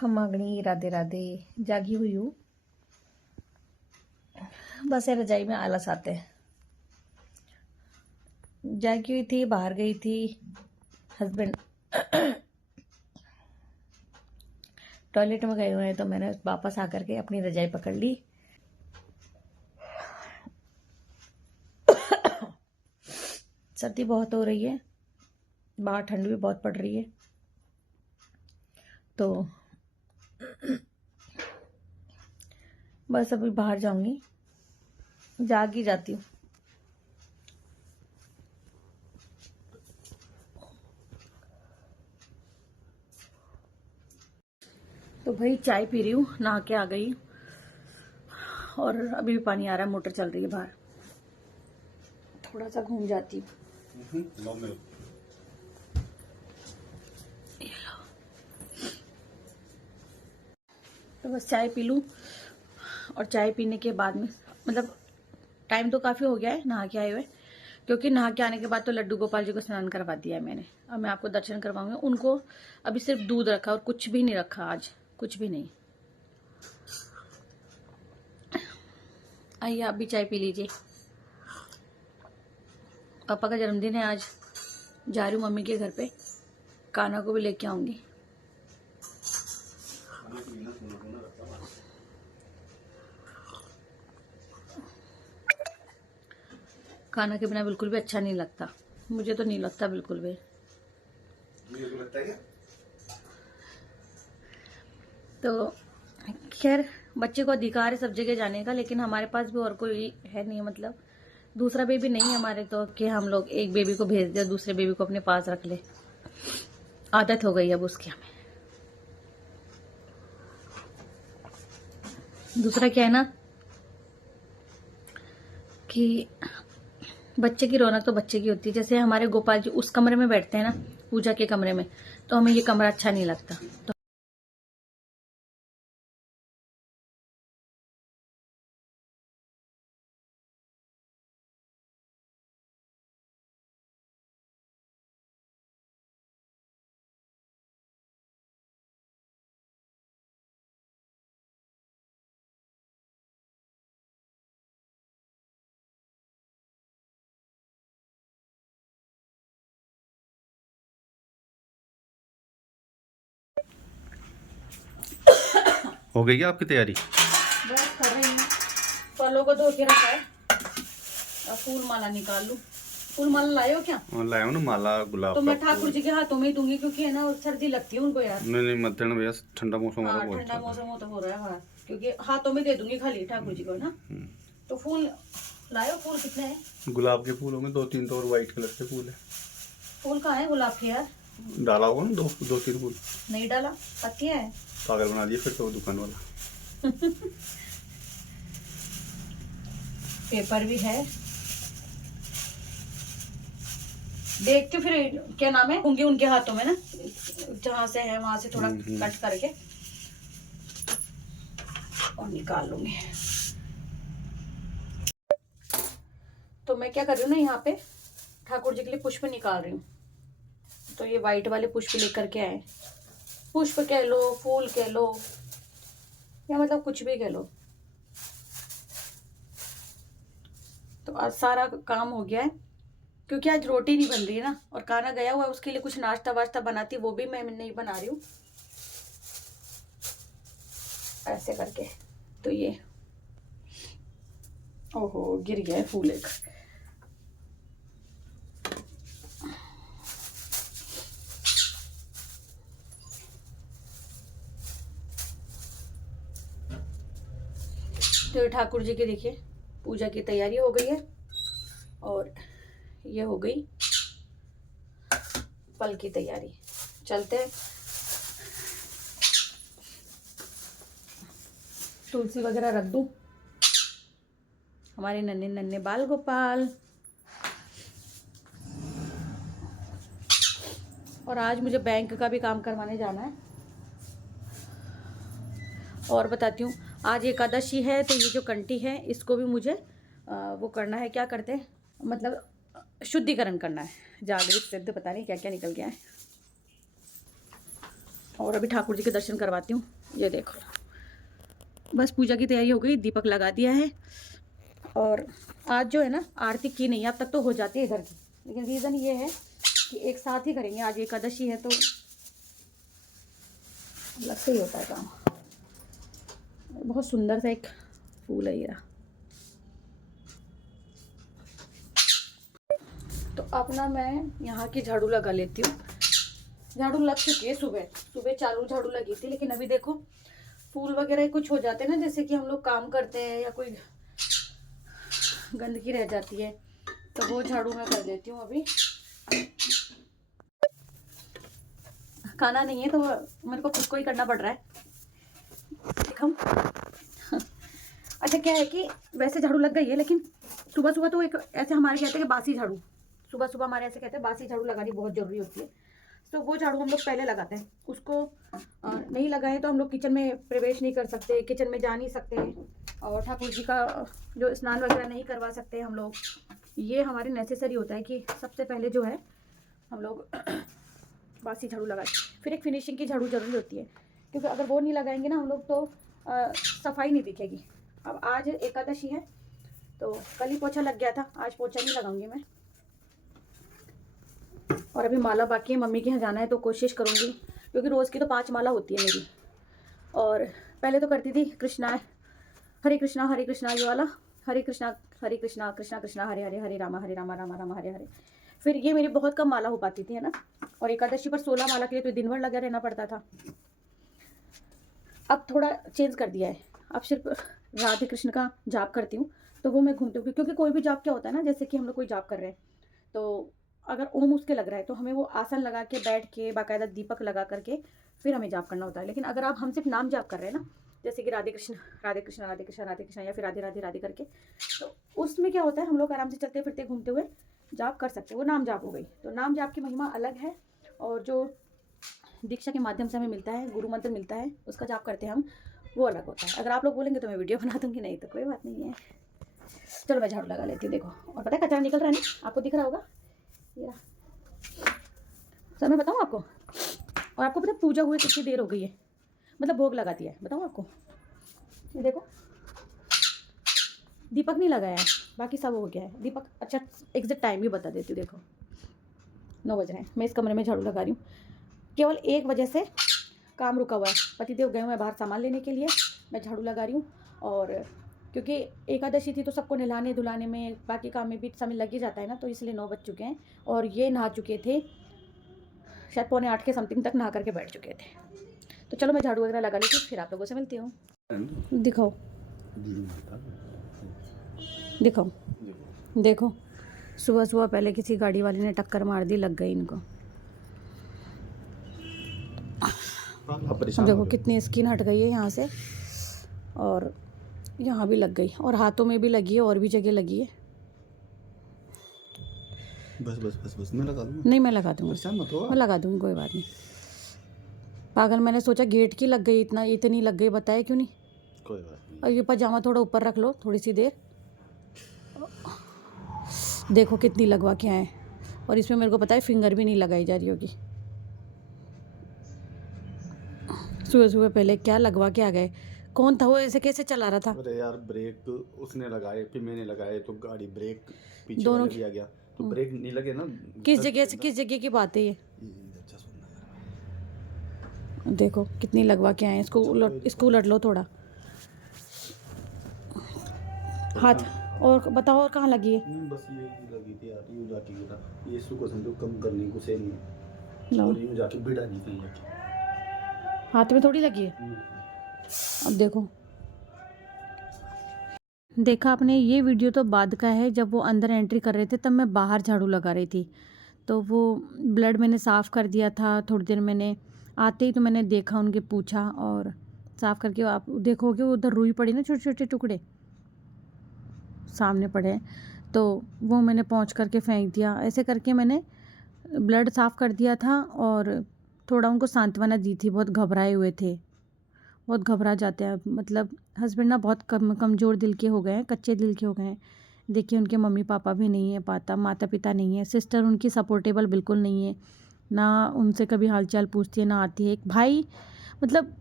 खमागणी राधे राधे। जागी हुई हूँ, बस ये रजाई में आलस आते हैं। जागी हुई थी, बाहर गई थी, हस्बैंड टॉयलेट में गए हुए हैं, तो मैंने वापस आकर के अपनी रजाई पकड़ ली। सर्दी बहुत हो रही है, बाहर ठंड भी बहुत पड़ रही है, तो बस अभी बाहर जाऊंगी, जाग ही जाती हूँ। तो भाई चाय पी रही हूँ, नहा के आ गई और अभी भी पानी आ रहा है, मोटर चल रही है बाहर। थोड़ा सा घूम जाती हूँ। तो बस चाय पी लूँ, और चाय पीने के बाद में मतलब टाइम तो काफ़ी हो गया है नहा के आए हुए, क्योंकि नहा के आने के बाद तो लड्डू गोपाल जी को स्नान करवा दिया है मैंने। अब मैं आपको दर्शन करवाऊंगी। उनको अभी सिर्फ दूध रखा और कुछ भी नहीं रखा, आज कुछ भी नहीं। आइए आप भी चाय पी लीजिए। पापा का जन्मदिन है आज, जा रही हूँ मम्मी के घर पे, काना को भी लेके आऊंगी। खाना के बिना बिल्कुल भी अच्छा नहीं लगता, मुझे तो नहीं लगता बिल्कुल भी। लगता है क्या? तो खैर बच्चे को अधिकार है सब जगह जाने का, लेकिन हमारे पास भी और कोई है नहीं, मतलब दूसरा बेबी नहीं है हमारे, तो कि हम लोग एक बेबी को भेज दे दूसरे बेबी को अपने पास रख ले। आदत हो गई अब उसकी हमें। दूसरा क्या है ना कि बच्चे की रौनक तो बच्चे की होती है। जैसे हमारे गोपाल जी उस कमरे में बैठते हैं ना, पूजा के कमरे में, तो हमें ये कमरा अच्छा नहीं लगता। तो हो गई क्या आपकी तैयारी? बस कर रही हूँ, फलों को धो के रखा है, अब फूल माला निकाल लूं। फूल माला लाए हो क्या? लाया हूँ ना, माला गुलाब तो का मैं ठाकुर फूल। जी के हाथों में ही दूंगी, क्योंकि है ना सर्दी लगती है उनको यार। नहीं मत देना भैया, ठंडा मौसम हो रहा हाँ है बहुत ठंडा ज्यादा। मौसम हो तो हो रहा है बाहर, क्योंकि हाथों में दे दूंगी खाली ठाकुर जी को ना। तो फूल लाए हो? फूल कितने हैं? गुलाब के फूल होंगे 2-3, तो और व्हाइट कलर के फूल है। फूल कहाँ है गुलाब के यार? डाला होगा ना 2-3 फूल। नहीं डाला, पत्तियां है। पागल बना दिया फिर तो दुकान वाला। पेपर भी है, देखती हूँ फिर क्या नाम है, होंगे उनके हाथों में ना, जहां से है वहां से थोड़ा कट करके और निकाल लूंगी। तो मैं क्या कर रही हूँ ना, यहाँ पे ठाकुर जी के लिए पुष्प निकाल रही हूँ। तो ये वाइट वाले पुष्प लेकर के आए, पुष्प कह लो, फूल कह लो, या मतलब कुछ भी कह लो। तो आज सारा काम हो गया है, क्योंकि आज रोटी नहीं बन रही है ना, और खाना गया हुआ है, उसके लिए कुछ नाश्ता वाश्ता बनाती, वो भी मैं नहीं बना रही हूँ ऐसे करके। तो ये ओहो गिर गया है फूल एक। तो ठाकुर जी की देखिए पूजा की तैयारी हो गई है, और ये हो गई फल की तैयारी। चलते हैं, तुलसी वगैरह रख दूं। हमारे नन्हे नन्हे बाल गोपाल। और आज मुझे बैंक का भी काम करवाने जाना है। और बताती हूँ, आज एकादशी है, तो ये जो कंठी है इसको भी मुझे वो करना है, क्या करते हैं मतलब शुद्धिकरण करना है। जागृत सिद्ध पता नहीं क्या क्या निकल गया है। और अभी ठाकुर जी के दर्शन करवाती हूँ। ये देखो, बस पूजा की तैयारी हो गई, दीपक लगा दिया है। और आज जो है ना आरती की नहीं, अब तक तो हो जाती है इधर की, लेकिन रीज़न ये है कि एक साथ ही करेंगे। आज एकादशी है तो अलग से ही होता है काम। बहुत सुंदर सा एक फूल है ये। तो अब ना मैं यहाँ की झाड़ू लगा लेती हूँ। झाड़ू लग चुकी है, सुबह चालू झाड़ू लगी थी, लेकिन अभी देखो फूल वगैरह कुछ हो जाते हैं ना, जैसे कि हम लोग काम करते हैं या कोई गंदगी रह जाती है, तो वो झाड़ू मैं कर देती हूँ। अभी खाना नहीं है तो मेरे को खुद को ही करना पड़ रहा है। देखो अच्छा क्या है कि वैसे झाड़ू लग गई है, लेकिन सुबह सुबह तो एक ऐसे हमारे कहते हैं कि बासी झाड़ू, सुबह सुबह हमारे ऐसे कहते हैं बासी झाड़ू लगानी बहुत ज़रूरी होती है। तो वो झाड़ू हम लोग पहले लगाते हैं, उसको नहीं लगाए तो हम लोग किचन में प्रवेश नहीं कर सकते, किचन में जा नहीं सकते, और ठाकुर जी का जो स्नान वगैरह नहीं करवा सकते हम लोग। ये हमारे नेसेसरी होता है कि सबसे पहले जो है हम लोग बासी झाड़ू लगाए। फिर एक फिनिशिंग की झाड़ू जरूरी होती है, क्योंकि अगर वो नहीं लगाएंगे ना हम लोग तो सफाई नहीं दिखेगी। अब आज एकादशी है तो कल ही पोछा लग गया था, आज पोछा नहीं लगाऊंगी मैं। और अभी माला बाकी है, मम्मी के यहाँ जाना है तो कोशिश करूँगी, क्योंकि रोज़ की तो 5 माला होती है मेरी। और पहले तो करती थी हरे कृष्णा ये वाला, हरे कृष्णा कृष्णा कृष्णा हरे हरे, हरे रामा रामा रामा हरे हरे। फिर ये मेरी बहुत कम माला हो पाती थी, है ना। और एकादशी पर 16 माला के लिए तो दिन भर लगा रहना पड़ता था। अब थोड़ा चेंज कर दिया है, अब सिर्फ राधे कृष्ण का जाप करती हूँ। तो वो मैं घूमती हूँ, क्योंकि कोई भी जाप क्या होता है ना, जैसे कि हम लोग कोई जाप कर रहे हैं तो अगर ओम उसके लग रहा है तो हमें वो आसन लगा के बैठ के बाकायदा दीपक लगा करके फिर हमें जाप करना होता है। लेकिन अगर हम सिर्फ नाम जाप कर रहे हैं ना, जैसे कि राधे कृष्ण राधे कृष्ण राधे कृष्ण राधे कृष्ण, या फिर राधे राधे राधे करके, तो उसमें क्या होता है हम लोग आराम से चलते फिरते घूमते हुए जाप कर सकते हैं। वो नाम जाप हो गई। तो नाम जाप की महिमा अलग है, और जो दीक्षा के माध्यम से हमें मिलता है, गुरु मंत्र मिलता है, उसका जाप करते हैं हम, वो अलग होता है। अगर आप लोग बोलेंगे तो मैं वीडियो बना दूंगी, नहीं तो कोई बात नहीं है। चलो मैं झाड़ू लगा लेती हूँ। देखो, और पता है कचरा निकल रहा है ना, आपको दिख रहा होगा ये। सर मैं बताऊँ आपको, और आपको पता पूजा हुए कितनी देर हो गई है, मतलब भोग लगा दिया है, बताऊँ आपको। ये देखो दीपक नहीं लगाया है, बाकी सब हो गया है। दीपक अच्छा एग्जैक्ट टाइम भी बता देती हूँ। देखो 9 बज रहे हैं, मैं इस कमरे में झाड़ू लगा रही हूँ। केवल एक वजह से काम रुका हुआ है, पतिदेव गए हुए हैं बाहर सामान लेने के लिए, मैं झाड़ू लगा रही हूँ। और क्योंकि एकादशी थी तो सबको नहलाने धुलाने में, बाकी काम में भी समय लग ही जाता है ना, तो इसलिए 9 बज चुके हैं। और ये नहा चुके थे, शायद 7:45 के समथिंग तक नहा करके बैठ चुके थे। तो चलो मैं झाड़ू वगैरह लगा लेती हूँ, फिर आप लोगों से मिलती हूँ। दिखाओ दिखाओ, देखो सुबह सुबह पहले किसी गाड़ी वाले ने टक्कर मार दी, लग गई इनको। देखो कितनी स्किन हट गई है यहाँ से, और यहाँ भी लग गई, और हाथों में भी लगी है, और भी जगह लगी है। बस मैं लगा दूंगा। नहीं मैं लगा दूंगी, मैं लगा दूंगी, कोई बात नहीं। पागल, मैंने सोचा गेट की लग गई, इतनी लग गई, बताए क्यों नहीं। कोई बात नहीं। और ये पजामा थोड़ा ऊपर रख लो थोड़ी सी देर। देखो कितनी लगवा के आए, और इसमें मेरे को पता है फिंगर भी नहीं लगाई जा रही होगी। सुबह सुबह पहले क्या लगवा के आ गए। कौन था वो, ऐसे कैसे चला रहा था। अरे यार ब्रेक उसने लगाए फिर मैंने लगाए, तो गाड़ी ब्रेक पीछे दोनों वाले भी आ गया, तो ब्रेक नहीं लगे ना। किस जगह से किस जगह की बात है ये। देखो कितनी लगवा के आए। इसको उलट लो थोड़ा हाथ, और बताओ और कहाँ लगी है। बस ये लगी थी यार, यूं जाके गिरा, ये इसको को समझो कम करने को से नहीं, लो और यूं जाके भिड़ा नहीं कहीं जाके। हाथ में थोड़ी लगी है। अब देखो, देखा आपने, ये वीडियो तो बाद का है, जब वो अंदर एंट्री कर रहे थे तब मैं बाहर झाड़ू लगा रही थी। तो वो ब्लड मैंने साफ़ कर दिया था थोड़ी देर, मैंने आते ही तो मैंने देखा, उनके पूछा, और साफ़ करके आप देखोगे उधर रुई पड़ी ना, छोटे छोटे टुकड़े सामने पड़े, तो वो मैंने पहुँच करके फेंक दिया। ऐसे करके मैंने ब्लड साफ़ कर दिया था, और थोड़ा उनको सांत्वना दी थी, बहुत घबराए हुए थे, बहुत घबरा जाते हैं। मतलब हस्बैंड ना बहुत कमज़ोर दिल के हो गए हैं, कच्चे दिल के हो गए हैं। देखिए उनके मम्मी पापा भी नहीं है, माता पिता नहीं है, सिस्टर उनकी सपोर्टेबल बिल्कुल नहीं है, ना उनसे कभी हालचाल पूछती है, ना आती है। एक भाई मतलब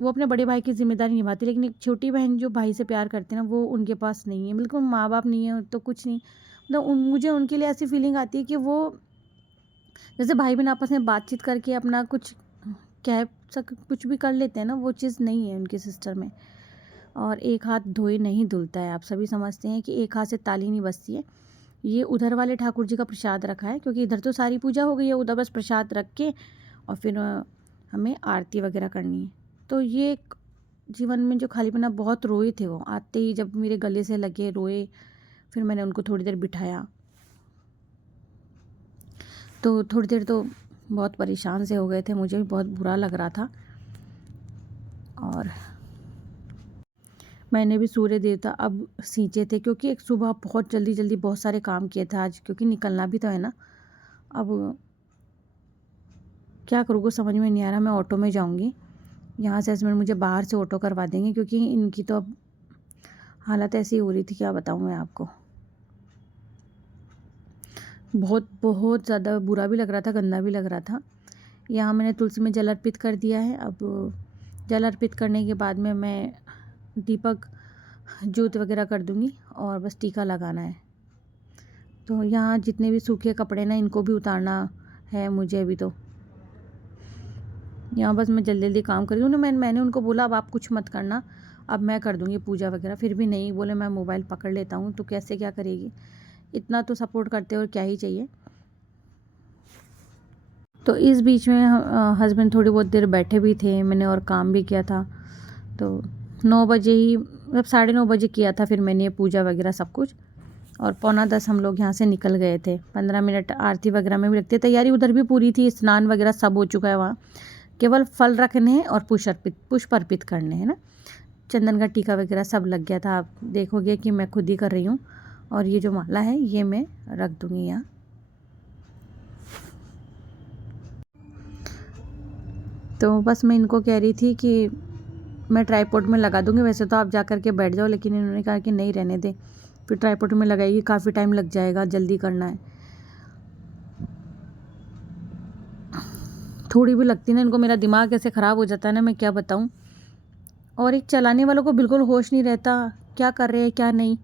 वो अपने बड़े भाई की ज़िम्मेदारी निभाती है, लेकिन एक छोटी बहन जो भाई से प्यार करती है ना, वो उनके पास नहीं है। बिल्कुल माँ बाप नहीं है तो कुछ नहीं, मतलब मुझे उनके लिए ऐसी फीलिंग आती है कि वो जैसे भाई बहन आपस में बातचीत करके अपना कुछ कह कुछ भी कर लेते हैं ना, वो चीज़ नहीं है उनकी सिस्टर में। और एक हाथ धोए नहीं धुलता है, आप सभी समझते हैं कि एक हाथ से ताली नहीं बजती है। ये उधर वाले ठाकुर जी का प्रसाद रखा है, क्योंकि इधर तो सारी पूजा हो गई है, उधर बस प्रसाद रख के और फिर हमें आरती वगैरह करनी है। तो ये एक जीवन में जो खालीपना, बहुत रोए थे वो आते ही, जब मेरे गले से लगे रोए। फिर मैंने उनको थोड़ी देर बिठाया, तो थोड़ी देर तो बहुत परेशान से हो गए थे, मुझे भी बहुत बुरा लग रहा था। और मैंने भी सूर्य देवता अब सींचे थे, क्योंकि एक सुबह बहुत जल्दी बहुत सारे काम किए थे आज, क्योंकि निकलना भी तो है ना। अब क्या करूँ कुछ समझ में नहीं आ रहा। मैं ऑटो में जाऊँगी, यहाँ से हस्बैंड मुझे बाहर से ऑटो करवा देंगे, क्योंकि इनकी तो अब हालत ऐसी हो रही थी, क्या बताऊँ मैं आपको। बहुत ज़्यादा बुरा भी लग रहा था, गंदा भी लग रहा था। यहाँ मैंने तुलसी में जल अर्पित कर दिया है। अब जल अर्पित करने के बाद में मैं दीपक ज्योत वगैरह कर दूँगी और बस टीका लगाना है। तो यहाँ जितने भी सूखे कपड़े ना, इनको भी उतारना है मुझे अभी। तो यहाँ बस मैं जल्दी काम कर रही हूँ ना। मैंने उनको बोला अब आप कुछ मत करना, अब मैं कर दूँगी पूजा वगैरह। फिर भी नहीं, बोले मैं मोबाइल पकड़ लेता हूँ। तो कैसे क्या करेगी, इतना तो सपोर्ट करते और क्या ही चाहिए। तो इस बीच में हस्बैंड थोड़ी बहुत देर बैठे भी थे, मैंने और काम भी किया था। तो 9 बजे ही, मतलब 9:30 बजे किया था फिर मैंने ये पूजा वगैरह सब कुछ। और 9:45 हम लोग यहाँ से निकल गए थे। 15 मिनट आरती वगैरह में भी लगती है। तैयारी उधर भी पूरी थी, स्नान वगैरह सब हो चुका है वहाँ। केवल फल रखने हैं और पुष्प अर्पित करने हैं ना। चंदन का टीका वगैरह सब लग गया था। आप देखोगे कि मैं खुद ही कर रही हूँ। और ये जो माला है ये मैं रख दूँगी यहाँ। तो बस मैं इनको कह रही थी कि मैं ट्राईपॉड में लगा दूँगी, वैसे तो आप जा कर के बैठ जाओ, लेकिन इन्होंने कहा कि नहीं रहने दे, फिर ट्राईपॉड में लगाएगी, काफ़ी टाइम लग जाएगा, जल्दी करना है। थोड़ी भी लगती ना इनको, मेरा दिमाग ऐसे ख़राब हो जाता है ना, मैं क्या बताऊँ। और एक चलाने वालों को बिल्कुल होश नहीं रहता, क्या कर रहे हैं क्या नहीं।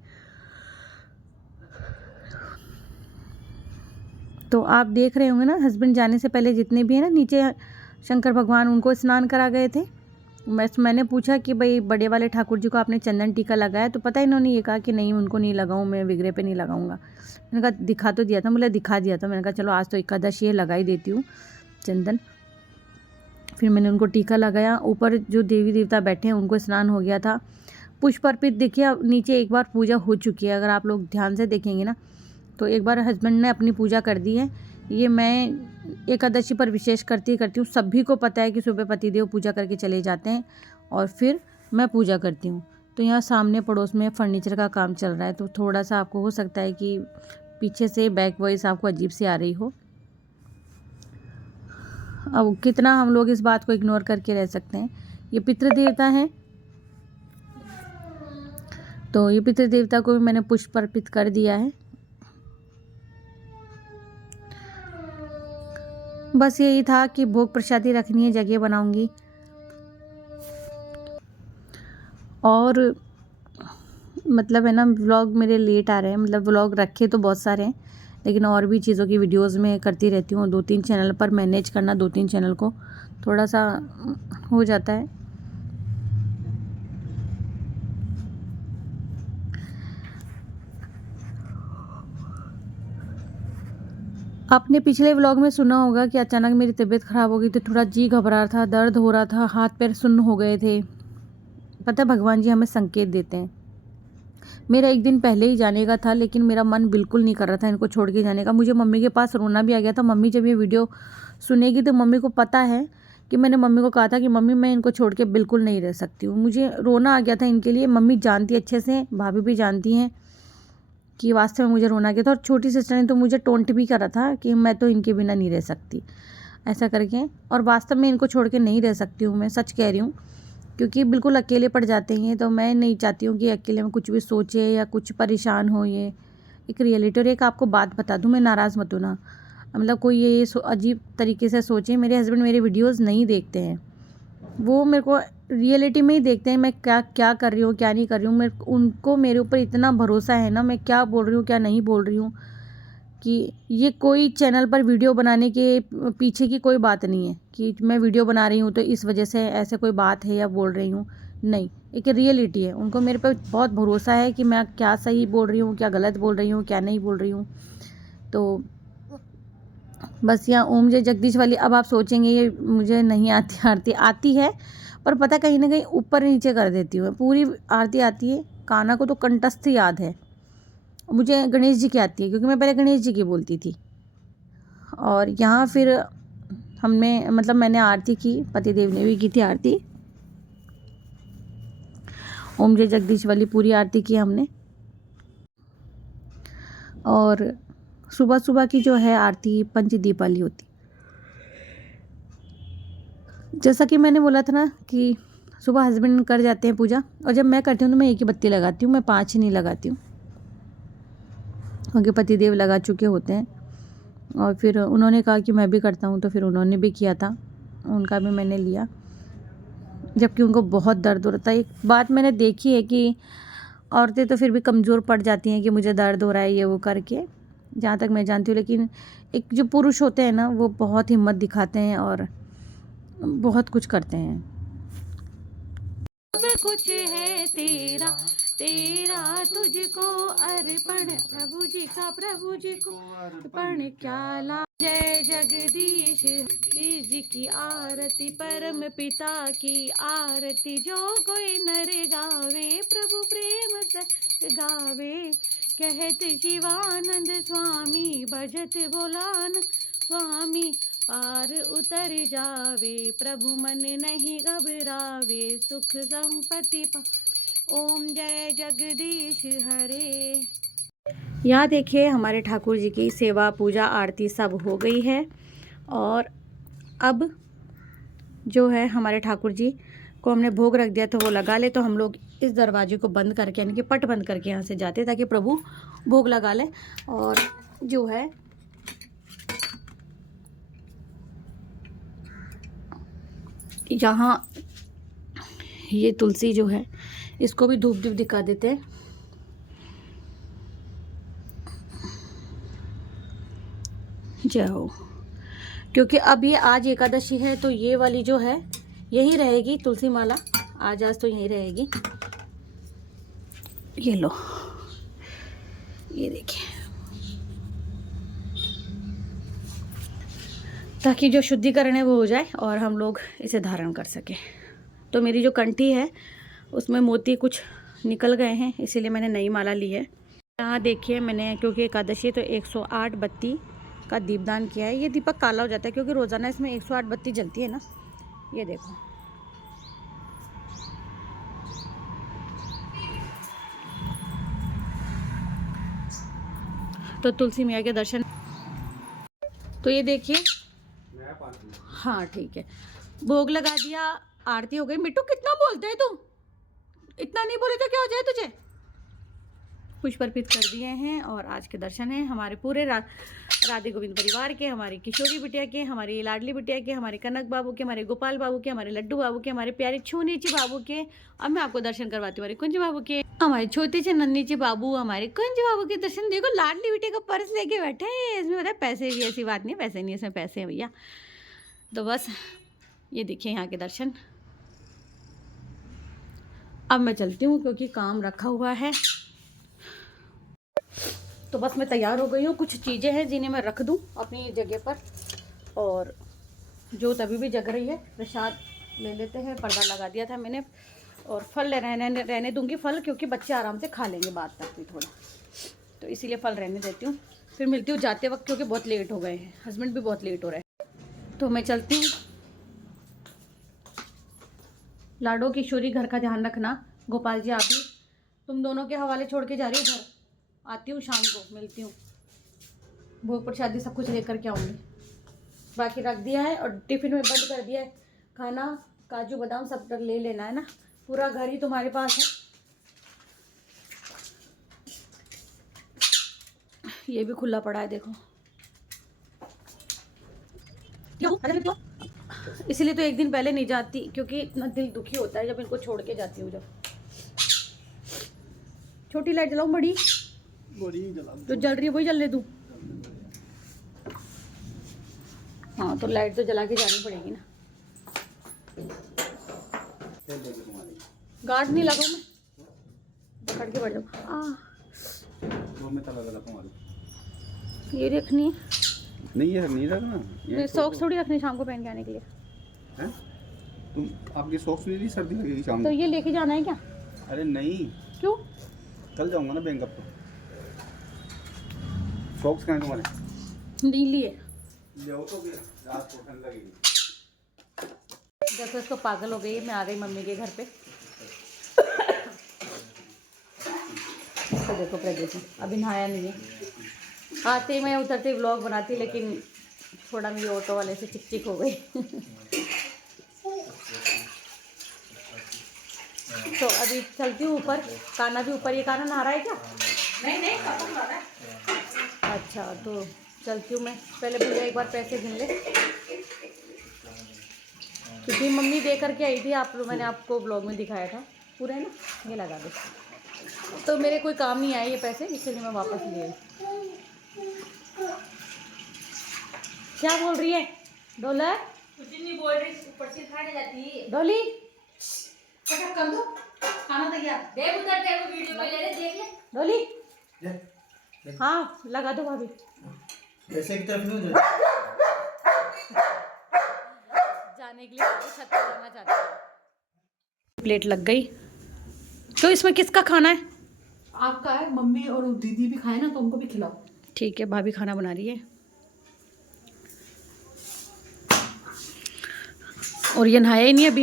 तो आप देख रहे होंगे ना, हस्बैंड जाने से पहले जितने भी है ना नीचे शंकर भगवान, उनको स्नान करा गए थे। मैंने पूछा कि भाई बड़े वाले ठाकुर जी को आपने चंदन टीका लगाया, तो पता इन्होंने ये कहा कि नहीं उनको नहीं लगाऊं, मैं विग्रह पे नहीं लगाऊंगा। मैंने कहा दिखा तो दिया था, बोले दिखा दिया था। मैंने कहा चलो आज तो एकादशी है, लगा ही देती हूँ चंदन। फिर मैंने उनको टीका लगाया। ऊपर जो देवी देवता बैठे हैं उनको स्नान हो गया था। पुष्प अर्पित देखिए, अब नीचे एक बार पूजा हो चुकी है, अगर आप लोग ध्यान से देखेंगे ना। तो एक बार हस्बैंड ने अपनी पूजा कर दी है। ये मैं एकादशी पर विशेष करती हूँ। सभी को पता है कि सुबह पतिदेव पूजा करके चले जाते हैं और फिर मैं पूजा करती हूँ। तो यहाँ सामने पड़ोस में फर्नीचर का काम चल रहा है, तो थोड़ा सा आपको हो सकता है कि पीछे से बैक वॉइस आपको अजीब सी आ रही हो। अब कितना हम लोग इस बात को इग्नोर करके रह सकते हैं। ये पितृ देवता हैं, तो ये पितृ देवता को भी मैंने पुष्प अर्पित कर दिया है। बस यही था कि भोग प्रसादी रखनी है, जगह बनाऊंगी। और मतलब है ना, व्लॉग मेरे लेट आ रहे हैं, मतलब व्लॉग रखे तो बहुत सारे हैं, लेकिन और भी चीज़ों की वीडियोस में करती रहती हूँ। 2-3 चैनल पर मैनेज करना, 2-3 चैनल को थोड़ा सा हो जाता है। आपने पिछले व्लॉग में सुना होगा कि अचानक मेरी तबीयत ख़राब हो गई थी, थोड़ा जी घबरा रहा था, दर्द हो रहा था, हाथ पैर सुन्न हो गए थे। पता है भगवान जी हमें संकेत देते हैं। मेरा एक दिन पहले ही जाने का था, लेकिन मेरा मन बिल्कुल नहीं कर रहा था इनको छोड़ के जाने का। मुझे मम्मी के पास रोना भी आ गया था। मम्मी जब ये वीडियो सुनेगी तो मम्मी को पता है कि मैंने मम्मी को कहा था कि मम्मी मैं इनको छोड़ के बिल्कुल नहीं रह सकती हूँ। मुझे रोना आ गया था इनके लिए। मम्मी जानती अच्छे से, भाभी भी जानती हैं कि वास्तव में मुझे रोना गया था। और छोटी सिस्टर ने तो मुझे टोंट भी करा था कि मैं तो इनके बिना नहीं रह सकती, ऐसा करके। और वास्तव में इनको छोड़ के नहीं रह सकती हूँ, मैं सच कह रही हूँ, क्योंकि बिल्कुल अकेले पड़ जाते हैं। तो मैं नहीं चाहती हूँ कि अकेले में कुछ भी सोचे या कुछ परेशान हो। ये एक रियलिटी। और एक आपको बात बता दूँ, मैं नाराज़ मत होना, मतलब कोई ये अजीब तरीके से सोचे, मेरे हस्बैंड मेरे वीडियोस नहीं देखते हैं, वो मेरे को रियलिटी में ही देखते हैं मैं क्या क्या कर रही हूँ क्या नहीं कर रही हूँ। उनको मेरे ऊपर इतना भरोसा है ना, मैं क्या बोल रही हूँ क्या नहीं बोल रही हूँ, कि ये कोई चैनल पर वीडियो बनाने के पीछे की कोई बात नहीं है कि मैं वीडियो बना रही हूँ तो इस वजह से ऐसे कोई बात है या बोल रही हूँ, नहीं, एक रियलिटी है। उनको मेरे पे बहुत भरोसा है कि मैं क्या सही बोल रही हूँ क्या गलत बोल रही हूँ क्या नहीं बोल रही हूँ। तो बस यहाँ ओम जय जगदीश वाली, अब आप सोचेंगे ये मुझे नहीं आती आरती, आती है पर पता कहीं ना कहीं ऊपर नीचे कर देती हूँ। पूरी आरती आती है, कान्हा को तो कंठस्थ याद है, मुझे गणेश जी की आती है क्योंकि मैं पहले गणेश जी की बोलती थी। और यहाँ फिर हमने मतलब मैंने आरती की, पतिदेव ने भी की थी आरती, ओम जय जगदीश वाली पूरी आरती की हमने। और सुबह सुबह की जो है आरती पंचदीप वाली होती, जैसा कि मैंने बोला था ना कि सुबह हस्बैंड कर जाते हैं पूजा, और जब मैं करती हूँ तो मैं एक ही बत्ती लगाती हूँ, मैं 5 नहीं लगाती हूँ क्योंकि पतिदेव लगा चुके होते हैं। और फिर उन्होंने कहा कि मैं भी करता हूँ, तो फिर उन्होंने भी किया था, उनका भी मैंने लिया, जबकि उनको बहुत दर्द हो रहा था। एक बात मैंने देखी है कि औरतें तो फिर भी कमज़ोर पड़ जाती हैं कि मुझे दर्द हो रहा है ये वो करके, जहाँ तक मैं जानती हूँ, लेकिन एक जो पुरुष होते हैं ना वो बहुत हिम्मत दिखाते हैं और बहुत कुछ करते हैं। सब कुछ है तेरा तेरा तुझको अर्पण, प्रभु जी को अर्पण क्या ला। जय जगदीश जी की आरती, परम पिता की आरती, जो कोई नर गावे प्रभु प्रेम से गावे। कहत शिवानंद स्वामी भजत भोलान स्वामी, पार उतर जावे प्रभु मन नहीं घबरावे, सुख संपत्ति पा। ओम जय जगदीश हरे। यहाँ देखिए हमारे ठाकुर जी की सेवा पूजा आरती सब हो गई है, और अब जो है हमारे ठाकुर जी को हमने भोग रख दिया, तो वो लगा ले। तो हम लोग इस दरवाजे को बंद करके यानी कि पट बंद करके यहाँ से जाते ताकि प्रभु भोग लगा ले। और जो है यहाँ ये तुलसी जो है इसको भी धूप दीप दिखा देते हैं। जय हो, क्योंकि अब ये आज एकादशी है तो ये वाली जो है यही रहेगी तुलसी माला, आज तो यही रहेगी। ये लो, ये देखिए, ताकि जो शुद्धिकरण है वो हो जाए और हम लोग इसे धारण कर सकें। तो मेरी जो कंठी है उसमें मोती कुछ निकल गए हैं, इसीलिए मैंने नई माला ली है। यहाँ देखिए मैंने, क्योंकि एकादशी है तो 108 बत्ती का दीपदान किया है। ये दीपक काला हो जाता है क्योंकि रोज़ाना इसमें 108 बत्ती जलती है ना, ये देखो। तो तुलसी मैया के दर्शन, तो ये देखिए, हाँ ठीक है, भोग लगा दिया, आरती हो गई। मिट्टू कितना बोलते है तू, इतना नहीं बोले तो क्या हो जाए तुझे। पुष्प अर्पित कर दिए हैं और आज के दर्शन हैं हमारे पूरे राधे गोविंद परिवार के, हमारी किशोरी बिटिया के, हमारी लाडली बिटिया के, हमारे कनक बाबू के, हमारे गोपाल बाबू के, हमारे लड्डू बाबू के, हमारे प्यारे छूनीची बाबू के। अब मैं आपको दर्शन करवाती हूँ हमारे कुंज बाबू के, हमारे छोटे से नन्ही बाबू, हमारे कुंज बाबू के दर्शन। देखो लाडली बिटिया का पर्स लेके बैठे हैं, इसमें पता है पैसे भी, ऐसी बात नहीं है पैसे नहीं, इसमें पैसे हैं भैया। तो बस ये देखिए यहाँ के दर्शन। अब मैं चलती हूँ क्योंकि काम रखा हुआ है। तो बस मैं तैयार हो गई हूँ, कुछ चीज़ें हैं जिन्हें मैं रख दूँ अपनी जगह पर, और जो तभी भी जग रही है प्रसाद ले लेते हैं। पर्दा लगा दिया था मैंने, और फल रहने दूंगी फल, क्योंकि बच्चे आराम से खा लेंगे बाद तक भी थोड़ा, तो इसीलिए फल रहने देती हूँ। फिर मिलती हूँ जाते वक्त, क्योंकि बहुत लेट हो गए हैं, हस्बैंड भी बहुत लेट हो रहे हैं। तो मैं चलती हूँ। लाडो किशोरी घर का ध्यान रखना, गोपाल जी आप भी, तुम दोनों के हवाले छोड़ के जा रही हूँ घर, आती हूँ शाम को, मिलती हूँ, भोग प्रसादी सब कुछ लेकर के आऊँगी। बाकी रख दिया है और टिफ़िन में बंद कर दिया है, खाना काजू बादाम सब तक ले लेना है ना, पूरा घर ही तुम्हारे पास है। ये भी खुला पड़ा है देखो, अच्छा देखो, इसलिए तो एक दिन पहले नहीं जाती क्योंकि इतना दिल दुखी होता है जब इनको छोड़ के जाती हूँ। जब छोटी लाइट जलाऊं बड़ी जो जल रही है वही जलने दूं? हाँ तो लाइट तो जला के जानी पड़ेगी ना। गार्ड नहीं लगाऊं मैं, पकड़ के बैठ जाऊँ। ये रखनी है नहीं, ये नहीं रखना, ये सॉक्स थोड़ी रखनी शाम को पहन के आने के लिए है? तुम आपकी सॉक्स ले ली, सर्दी लगेगी शाम तो को। ये लेके जाना है क्या? अरे नहीं, क्यों? कल जाऊंगा ना बैंक पर। सॉक्स कहाँ हैं तुम्हारे? नहीं लिए। ले आओ तो फिर रात को ठंड लगेगी। जैसे इसको पागल हो गई है, मैं आ गई मम्मी के घर पे। तो देखो प्रदेश अभी नहाया नहीं है। आते ही मैं उतरते व्लॉग बनाती, लेकिन थोड़ा मेरी ऑटो वाले से चिक चिक हो गई। तो अभी चलती हूँ ऊपर। काना भी ऊपर, ये काना नहा रहा है क्या? नहीं पापा नहा रहा है। अच्छा तो चलती हूँ मैं, पहले भैया एक बार पैसे गिन ले, क्योंकि मम्मी दे करके आई थी। आप मैंने आपको ब्लॉग में दिखाया था पूरा, है ना? ये लगा दो। तो मेरे कोई काम नहीं आए ये पैसे, इसलिए मैं वापस ले आई। क्या बोल रही है डोला? कुछ नहीं बोल रही, ऊपर से खाने जाती है। डोली कर दो, खाना तैयार। देख उधर, तेरे को वीडियो में ले ले, देख ले। डोली हाँ लगा दो भाभी। ऐसे की तरफ नहीं जाने के लिए छत पर जाना चाहती हूँ। प्लेट लग गई। तो इसमें किसका खाना है? आपका है, मम्मी और दीदी भी खाए ना, तो उनको भी खिलाओ। ठीक है, भाभी खाना बना रही है। और ये नहाया ही नहीं अभी।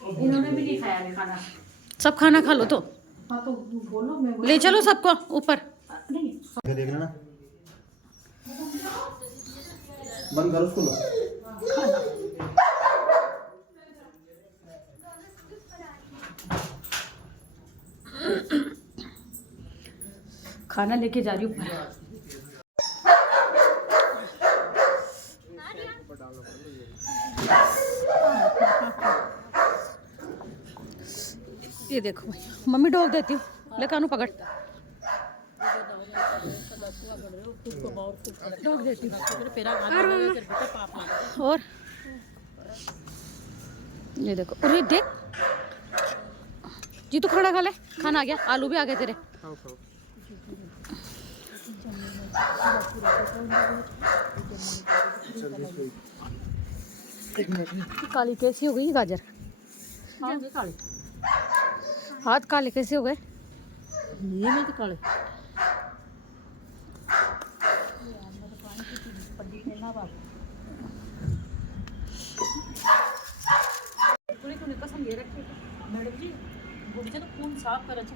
इन्होंने भी नहीं खाया खाना। सब खाना खा लो तो। हाँ तो बोलो, मैं ले चलो सबको ऊपर। नहीं देख लेना, बंद करो उसको। लो खाना लेके जा रही हूँ ऊपर। ये देखो भाई, मम्मी डोल देती हूँ। ले कानू पकड़, डोल देती हूँ। और ये देखो, अरे देख जी, तू खाना खा ले। खाना आ गया, आलू भी आ गए तेरे। काली कैसी हो गई गाजर? काले, हाथ काले कैसे हो गए? ये में तो काले। तूने कसम ये रखी मैडम जी, गुड़चे तो खून साफ करे छे,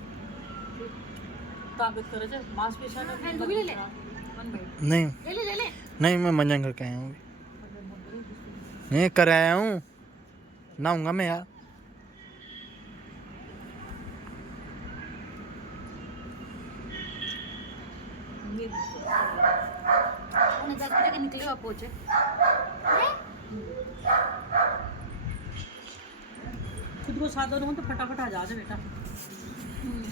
ताकत करे छे, मांसपेशियां का तू भी ले ले। नहीं ले ले। नहीं, मैं मंजन करके आया हूँ। नहीं कर आया हूँ, नहाऊंगा मैं यार। निकले आप पहुंचे। खुद को साथ दो तो फटाफट आ जाते बेटा।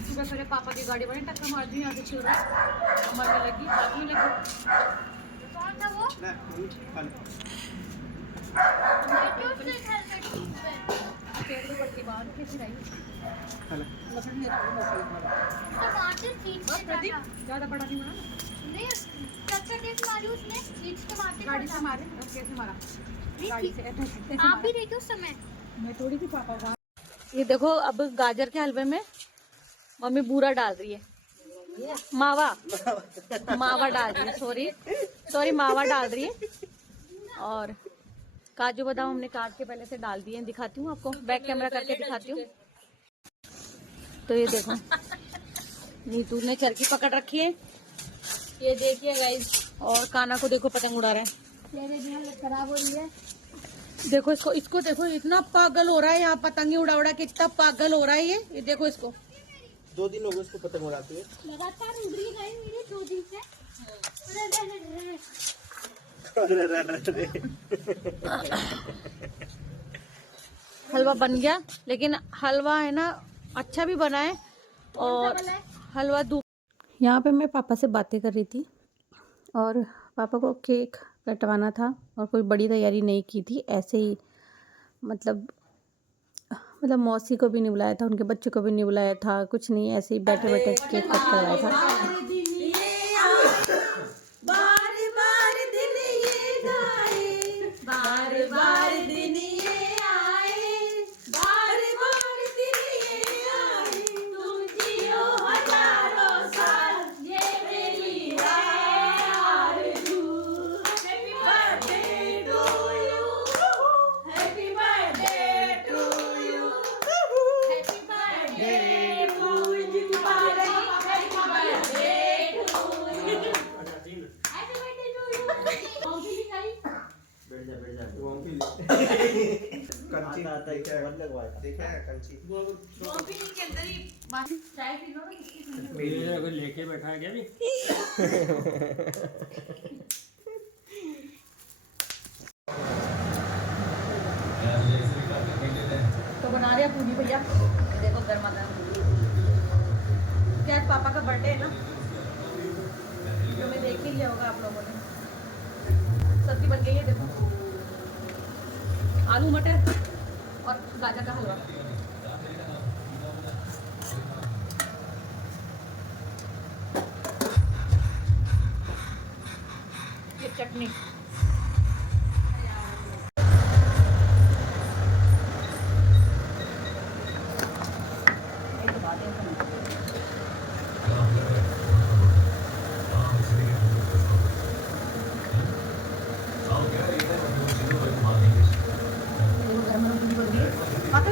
सुबह मेरे पापा की गाड़ी बड़ी टक्कर मार दी, यहाँ से छिल रहा मरने लगी, हाथ में लगी। कौन था वो? पेड़ में पड़ती बाहर कैसी रही? प्रदीप ज्यादा बड़ा नहीं बना, गाड़ी से मारे। कैसे मारा? गाड़ी से ऐसे आप भी देखे उस समय। मैं थोड़ी सी पापा का। ये देखो, अब गाजर के हलवे में मम्मी बूरा डाल रही है। मावा डाल रही है, सॉरी मावा डाल रही है। और काजू बादाम हमने काट के पहले से डाल दिए। दिखाती हूँ आपको, बैक कैमरा करके दिखाती हूँ। तो ये देखो, नीतू ने चरखी पकड़ रखी है, ये देखिए गाइस। और काना को देखो पतंग उड़ा रहा है। खराब हो रही है, देखो इसको देखो, इतना पागल हो रहा है यहाँ पतंगे उड़ा के, इतना पागल हो रहा है ये देखो इसको। 2 दिन हो गए उसको पतंग उड़ाते हुए। लगातार उड़ रही है मेरे 2 दिन से। हलवा बन गया, लेकिन हलवा है ना अच्छा भी बना है और हलवा दूध। यहाँ पे मैं पापा से बातें कर रही थी और पापा को केक कटवाना था और कोई बड़ी तैयारी नहीं की थी, ऐसे ही मतलब मौसी को भी नहीं बुलाया था, उनके बच्चों को भी नहीं बुलाया था, कुछ नहीं, ऐसे ही बैठे बैठे केक कट करवाया था। अगर लेके बैठा है क्या भी तो बना रहे पूरी भैया, देखो गर्मा गर्म। क्या आज पापा का बर्थडे है ना, तो मैं देख ही लिया होगा आप लोगों ने। सब्जी बन गई है, देखो आलू मटर और गाजर का हलवा। ये चटनी,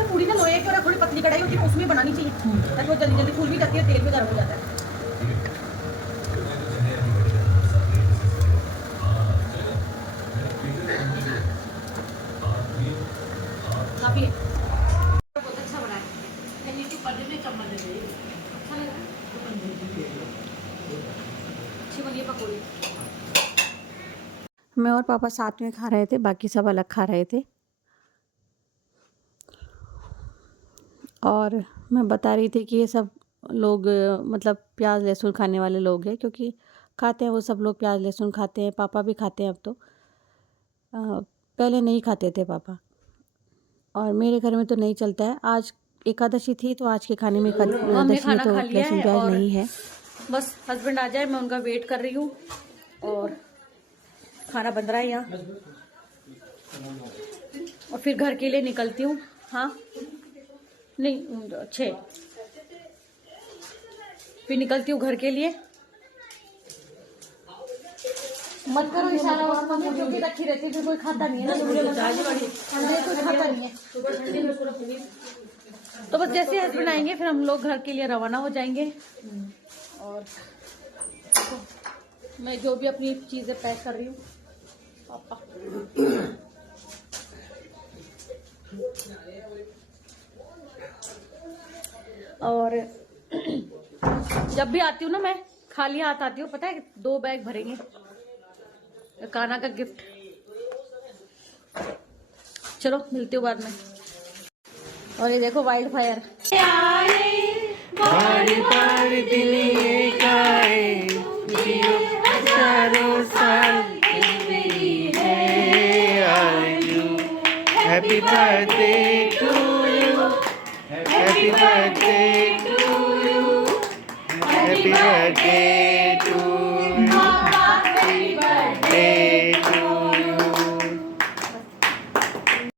पूरी ना लोहे की और थोड़ी पतली कढ़ाई होती है, उसमें बनानी चाहिए ताकि वो जल्दी जल्दी फूल भी जाती है, तेल भी गर्म हो जाता है। काफी है, बहुत अच्छा बना है। अच्छी बनी है पकौड़ी। मैं और पापा साथ में खा रहे थे, बाकी सब अलग खा रहे थे। और मैं बता रही थी कि ये सब लोग मतलब प्याज लहसुन खाने वाले लोग हैं, क्योंकि खाते हैं वो सब लोग, प्याज लहसुन खाते हैं, पापा भी खाते हैं अब तो। पहले नहीं खाते थे पापा, और मेरे घर में तो नहीं चलता है। आज एकादशी थी तो आज के खाने में एकादशी में तो लहसुन प्याज नहीं है। बस हस्बैंड आ जाए, मैं उनका वेट कर रही हूँ और खाना बन रहा है यहाँ, और फिर घर के लिए निकलती हूँ। हाँ नहीं 6, फिर निकलती हूँ घर के लिए। मत करो इशारा, क्योंकि रखी रहती है, कोई खाता नहीं है ना, कोई खाता नहीं है। तो बस जैसे हस्बैंड आएंगे फिर हम लोग घर के लिए रवाना हो जाएंगे। और मैं जो भी अपनी चीजें पैक कर रही हूँ, पापा और जब भी आती हूँ ना मैं खाली हाथ आती हूँ, पता है 2 बैग भरेंगे कान्हा का गिफ्ट। चलो मिलती हूँ बाद में। और ये देखो वाइल्ड फायर, बारी बारी दिल ये गाए, हजारों साल की मेरी है आरज़ू। Happy birthday to you, happy birthday to you, happy birthday